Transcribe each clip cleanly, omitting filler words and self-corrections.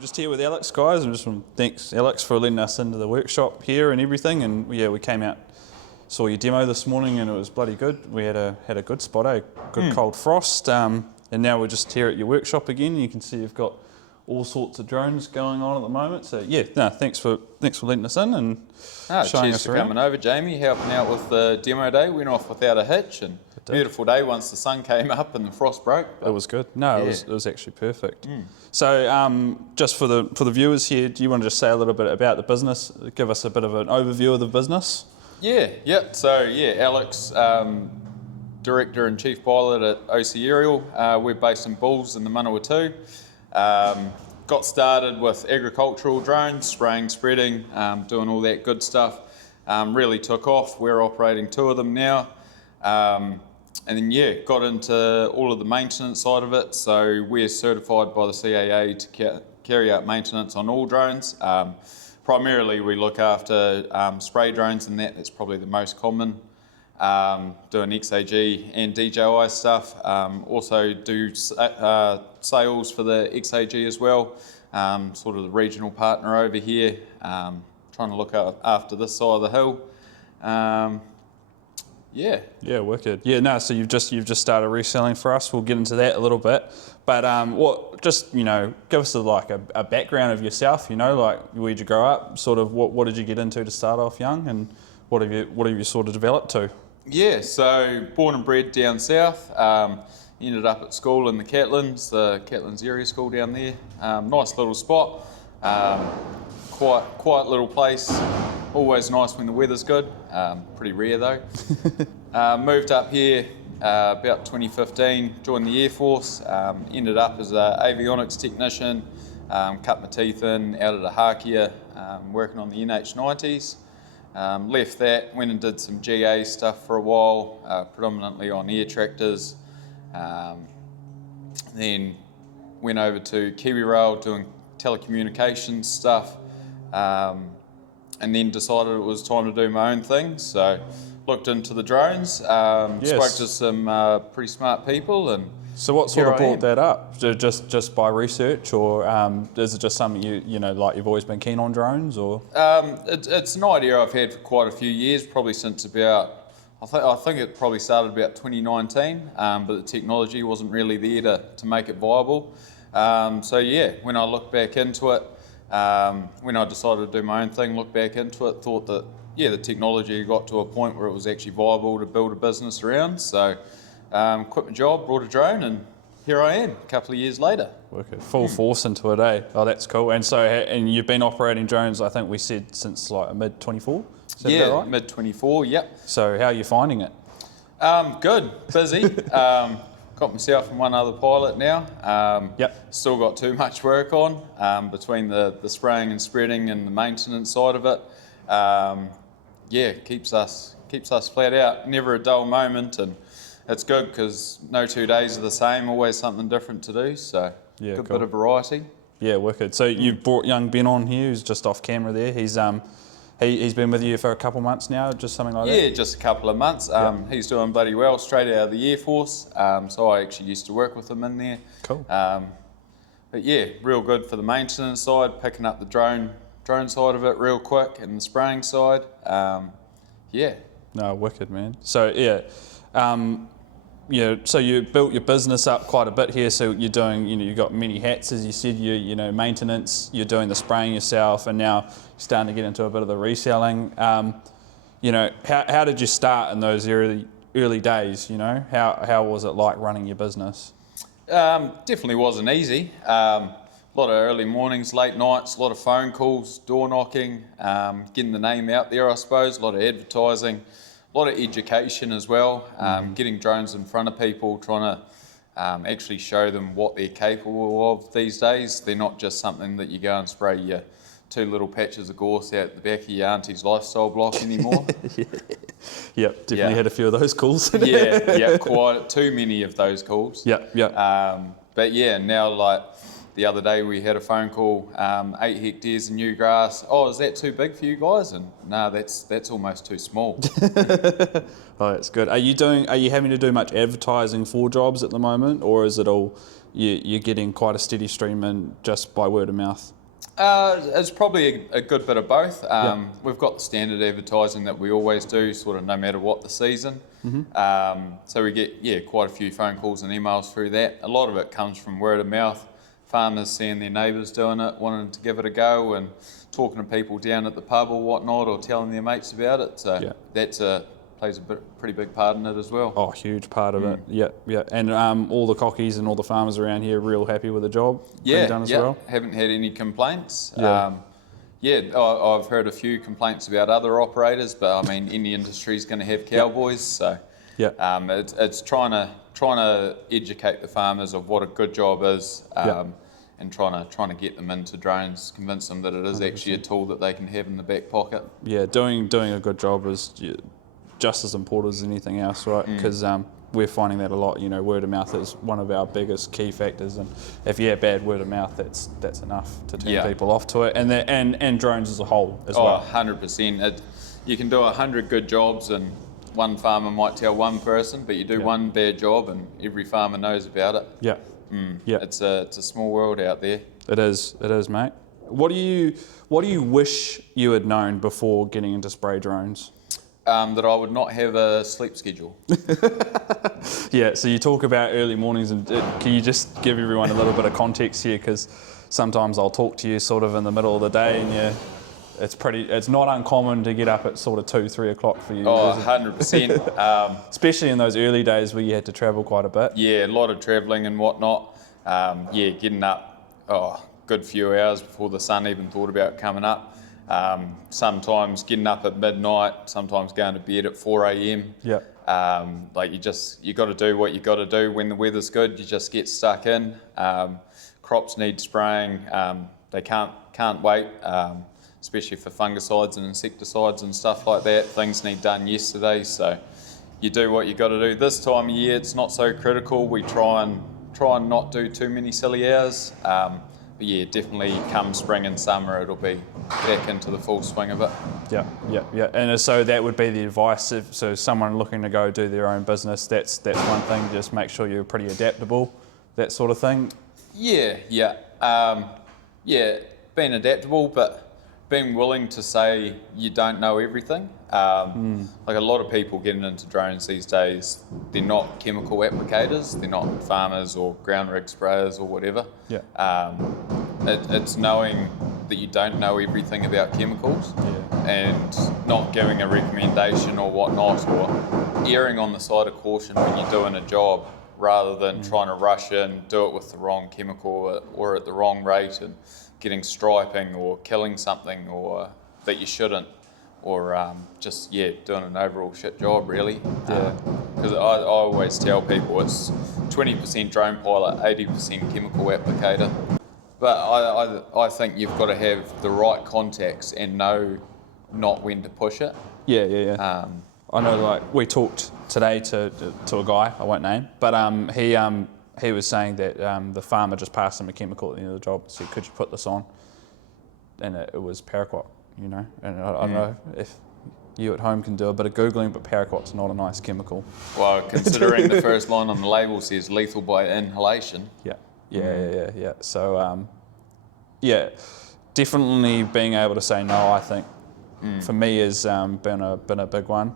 We're just here with Alex, guys, and thanks Alex for letting us into the workshop here and everything. And yeah, we came out, saw your demo this morning, and it was bloody good. We had a good spot, good cold frost. And now we're just here at your workshop again. And you can see you've got all sorts of drones going on at the moment. So yeah, no, thanks for letting us in and showing us around. Cheers for coming over, Jamie, helping out with the demo day. Went off without a hitch, and beautiful day once the sun came up and the frost broke. It was good. No, yeah. it was actually perfect. So just for the viewers here, do you want to just say a little bit about the business? Give us a bit of an overview of the business. Yeah. So yeah, Alex, Director and Chief Pilot at OC Aerial. We're based in Bulls in the Manawatu. Got started with agricultural drones, spraying, spreading, doing all that good stuff. Really took off. We're operating 2 of them now. And then yeah, got into all of the maintenance side of it. So we're certified by the CAA to carry out maintenance on all drones. Primarily we look after spray drones, and that's probably the most common. Doing XAG and DJI stuff. Also do sales for the XAG as well. Sort of the regional partner over here. Trying to look after this side of the hill. Yeah, wicked. Yeah, no. So you've just started reselling for us. We'll get into that a little bit. But give us a background of yourself. Like where'd you grow up? Sort of what did you get into to start off young, and what have you sort of developed to? Yeah, so born and bred down south. Ended up at school in the Catlins area school down there. Nice little spot. Quiet little place. Always nice when the weather's good. Pretty rare though. Moved up here about 2015. Joined the Air Force. Ended up as an avionics technician. Cut my teeth in out at Hakia, working on the NH90s. Left that, went and did some GA stuff for a while, predominantly on air tractors. Then went over to Kiwi Rail doing telecommunications stuff, and then decided it was time to do my own thing. So looked into the drones, spoke to some pretty smart people, and so what sort of brought that up? Just by research, or is it just something you've always been keen on drones, or? It's an idea I've had for quite a few years, probably since about, I think it probably started about 2019, but the technology wasn't really there to make it viable. So yeah, when I looked back into it, when I decided to do my own thing, looked back into it, thought that the technology got to a point where it was actually viable to build a business around. So quit my job, brought a drone, and here I am a couple of years later. Wicked. Full force into it, eh? Oh, that's cool. And so, and you've been operating drones, I think we said, since like mid-24? Yeah, right? mid-24, yep. So how are you finding it? Good, busy. Got myself and one other pilot now. Still got too much work on between the spraying and spreading and the maintenance side of it. Keeps us flat out. Never a dull moment, and it's good because no 2 days are the same. Always something different to do. So good bit of variety. Yeah, wicked. So you've brought young Ben on here, who's just off camera there. He's been with you for a couple months now, just something like that? Yeah, just a couple of months. He's doing bloody well, straight out of the Air Force. So I actually used to work with him in there. Cool. But yeah, real good for the maintenance side, picking up the drone side of it real quick, and the spraying side. No, wicked, man. So so you built your business up quite a bit here. So you're doing, you've got many hats, as you said. Maintenance. You're doing the spraying yourself, and now you're starting to get into a bit of the reselling. How did you start in those early days? How was it like running your business? Definitely wasn't easy. A lot of early mornings, late nights, a lot of phone calls, door knocking, getting the name out there, I suppose. A lot of advertising. A lot of education as well, getting drones in front of people, trying to actually show them what they're capable of these days. They're not just something that you go and spray your 2 little patches of gorse out the back of your auntie's lifestyle block anymore. Yep, definitely had a few of those calls. yeah, quite too many of those calls. Yeah. But yeah, now like The other day we had a phone call, 8 hectares of new grass. Oh, is that too big for you guys? And no, that's almost too small. Oh, that's good. Are you having to do much advertising for jobs at the moment, or is it all you're getting quite a steady stream in just by word of mouth? It's probably a good bit of both. We've got the standard advertising that we always do, sort of no matter what the season. So we get quite a few phone calls and emails through that. A lot of it comes from word of mouth. Farmers seeing their neighbours doing it, wanting to give it a go, and talking to people down at the pub or whatnot, or telling their mates about it. So that's plays a pretty big part in it as well. Oh, huge part of it. Yeah. And all the cockies and all the farmers around here are real happy with the job being done as well. Haven't had any complaints. Yeah. I've heard a few complaints about other operators, but I mean, any industry is going to have cowboys, so it's trying to educate the farmers of what a good job is, and trying to get them into drones, convince them that it is 100%. Actually a tool that they can have in the back pocket. Yeah, doing a good job is just as important as anything else, right? Because we're finding that a lot. You know, word of mouth is one of our biggest key factors, and if you have bad word of mouth, that's enough to turn people off to it. And drones as a whole as well. 100%. You can do 100 good jobs, and one farmer might tell one person, but you do one bad job, and every farmer knows about it. Yeah. It's a small world out there. It is, mate. What do you wish you had known before getting into spray drones? That I would not have a sleep schedule. Yeah, so you talk about early mornings, and can you just give everyone a little bit of context here? Because sometimes I'll talk to you sort of in the middle of the day, and it's not uncommon to get up at sort of 2-3 o'clock for you. Oh, 100%. Especially in those early days where you had to travel quite a bit. Yeah, a lot of travelling and whatnot. Getting up good few hours before the sun even thought about coming up. Sometimes getting up at midnight, sometimes going to bed at 4 a.m. Yeah. You got to do what you got to do when the weather's good. You just get stuck in. Crops need spraying. They can't wait, especially for fungicides and insecticides and stuff like that. Things need done yesterday, so you do what you got to do. This time of year, it's not so critical. We try and not do too many silly hours. But yeah, definitely come spring and summer, it'll be back into the full swing of it. Yeah. And so that would be the advice. So someone looking to go do their own business, that's one thing. Just make sure you're pretty adaptable, that sort of thing. Yeah. Being adaptable, but being willing to say you don't know everything. Like a lot of people getting into drones these days, they're not chemical applicators, they're not farmers or ground rig sprayers or whatever. It's knowing that you don't know everything about chemicals and not giving a recommendation or whatnot, or erring on the side of caution when you're doing a job, rather than trying to rush in, do it with the wrong chemical or at the wrong rate and getting striping or killing something or that you shouldn't, or doing an overall shit job really. Because I always tell people it's 20% drone pilot, 80% chemical applicator. But I think you've got to have the right contacts and know not when to push it. Yeah. I know, like, we talked today to a guy, I won't name, but he was saying that the farmer just passed him a chemical at the end of the job, said, could you put this on? And it was paraquat, you know. And I don't know if you at home can do a bit of Googling, but paraquat's not a nice chemical. Well, considering the first line on the label says lethal by inhalation. Yeah. So, definitely being able to say no, I think, for me has been a big one.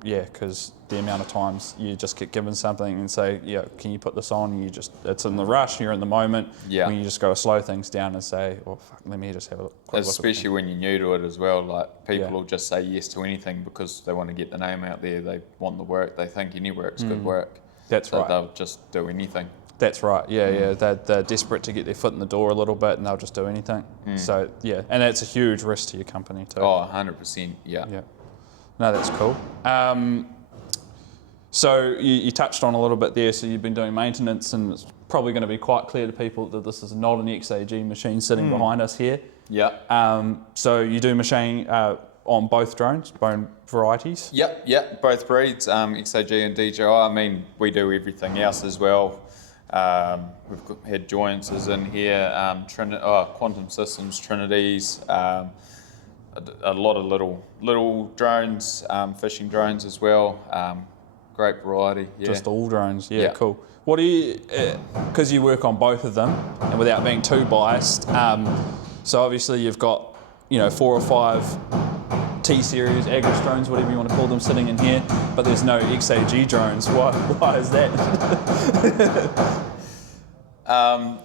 Because the amount of times you just get given something and say, can you put this on? And it's in the rush, you're in the moment. When you just got to slow things down and say, let me just have a quick look. Especially when you're new to it as well. Like, people will just say yes to anything because they want to get the name out there. They want the work. They think any work's good work. That's right. They'll just do anything. That's right. Yeah. They're desperate to get their foot in the door a little bit, and they'll just do anything. So and it's a huge risk to your company too. Oh, 100%. Yeah. No, that's cool. So you touched on a little bit there, so you've been doing maintenance, and it's probably going to be quite clear to people that this is not an XAG machine sitting behind us here. So you do machining on both drones, bone varieties? Yep, both breeds, XAG and DJI. I mean, we do everything else as well. Had joyances in here, quantum systems, Trinities, a lot of little drones, fishing drones as well. Great variety. Yeah. Just all drones. Yeah, Yeah. cool. What do you, because you work on both of them, and without being too biased, so obviously you've got, 4 or 5 T-series, Agris drones, whatever you want to call them, sitting in here, but there's no XAG drones. Why is that?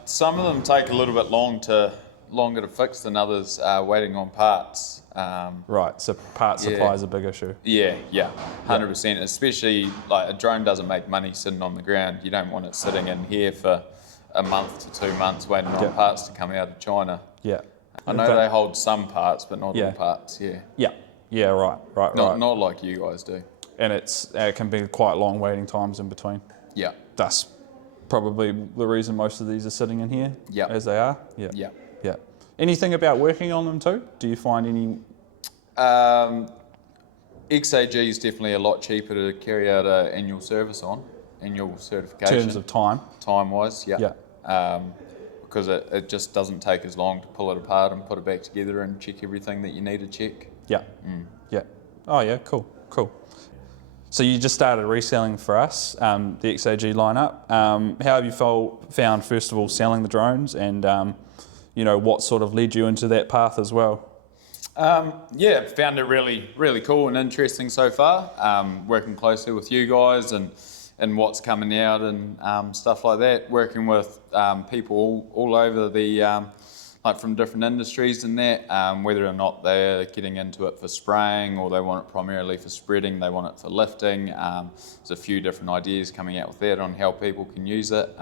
Some of them take a little bit longer to fix than others, waiting on parts. Right, so part supply is a big issue. Yeah, 100%. Especially like a drone doesn't make money sitting on the ground. You don't want it sitting in here for a month to 2 months waiting on parts to come out of China. Yeah. I know they hold some parts, but not all parts. Yeah, right. Not like you guys do. And it can be quite long waiting times in between. Yeah. That's probably the reason most of these are sitting in here as they are. Yeah. Anything about working on them too? Do you find any? XAG is definitely a lot cheaper to carry out an annual service on, annual certification. In terms of time? Time-wise, because it just doesn't take as long to pull it apart and put it back together and check everything that you need to check. Yeah. Oh yeah, cool. So you just started reselling for us, the XAG lineup. How have you found, first of all, selling the drones, and what sort of led you into that path as well? Found it really, really cool and interesting so far. Working closely with you guys and what's coming out and stuff like that. Working with people all over the like from different industries and that, whether or not they're getting into it for spraying or they want it primarily for spreading, they want it for lifting. There's a few different ideas coming out with that on how people can use it.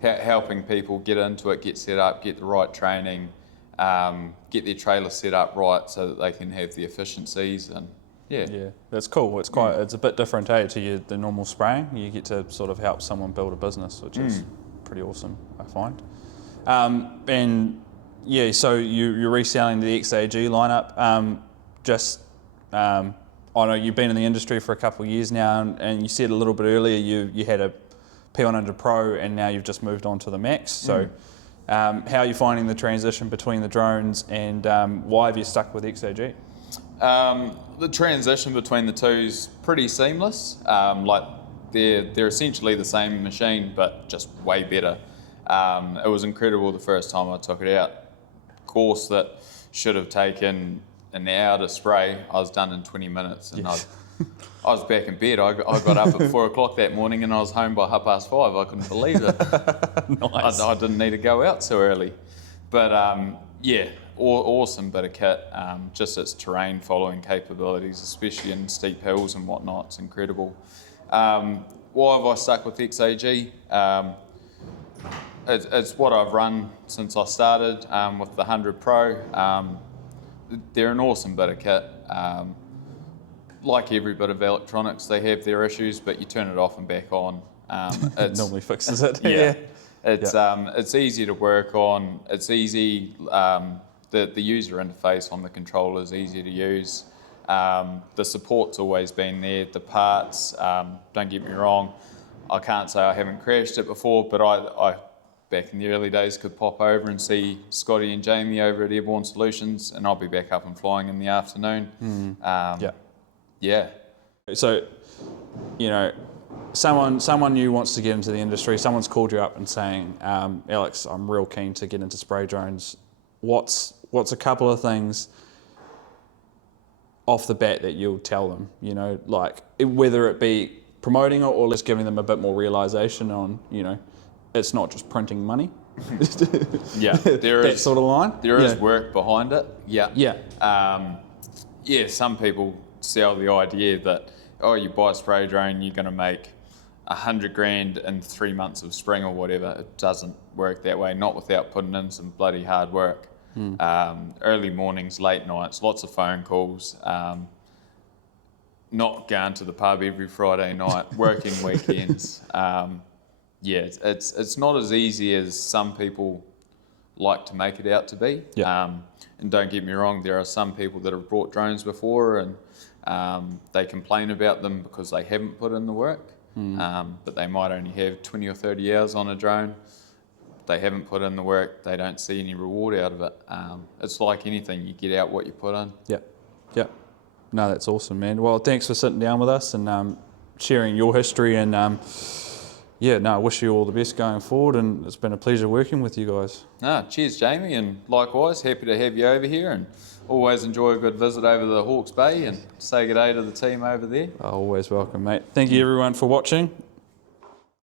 Helping people get into it, get set up, get the right training, get their trailer set up right so that they can have the efficiencies and that's cool. It's it's a bit different to the normal spraying. You get to sort of help someone build a business, which is pretty awesome, I find. So you're reselling the XAG lineup. I know you've been in the industry for a couple of years now, and you said a little bit earlier you had a P100 Pro and now you've just moved on to the Max. So how are you finding the transition between the drones, and why have you stuck with XAG? The transition between the two is pretty seamless. Like they're essentially the same machine, but just way better. It was incredible the first time I took it out. Course that should have taken an hour to spray, I was done in 20 minutes, and I was back in bed. I got up at 4 o'clock that morning and I was home by 5:30. I couldn't believe it. Nice. I didn't need to go out so early. But awesome bit of kit. Just its terrain following capabilities, especially in steep hills and whatnot. It's incredible. Why have I stuck with XAG? It's what I've run since I started with the 100 Pro. They're an awesome bit of kit. Like every bit of electronics, they have their issues, but you turn it off and back on. It normally fixes it. It's easy to work on. It's easy. The user interface on the controller is easy to use. The support's always been there. The parts, don't get me wrong, I can't say I haven't crashed it before, but I back in the early days could pop over and see Scotty and Jamie over at Airborne Solutions, and I'll be back up and flying in the afternoon. So, someone new wants to get into the industry. Someone's called you up and saying, Alex, I'm real keen to get into spray drones. What's a couple of things off the bat that you'll tell them? Like whether it be promoting it or just giving them a bit more realization on, it's not just printing money. That sort of line. There is work behind it. Some people sell the idea that, you buy a spray drone, you're going to make $100,000 in 3 months of spring or whatever. It doesn't work that way, not without putting in some bloody hard work. Early mornings, late nights, lots of phone calls, not going to the pub every Friday night, working weekends. It's not as easy as some people like to make it out to be. And don't get me wrong, there are some people that have brought drones before and they complain about them because they haven't put in the work. but they might only have 20 or 30 hours on a drone. They haven't put in the work, they don't see any reward out of it. It's like anything, you get out what you put in. Yep. No, that's awesome, man. Well, thanks for sitting down with us and sharing your history. And I wish you all the best going forward. And it's been a pleasure working with you guys. Cheers, Jamie, and likewise, happy to have you over here. And always enjoy a good visit over the Hawke's Bay and say good day to the team over there. Always welcome, mate. Thank you, everyone, for watching.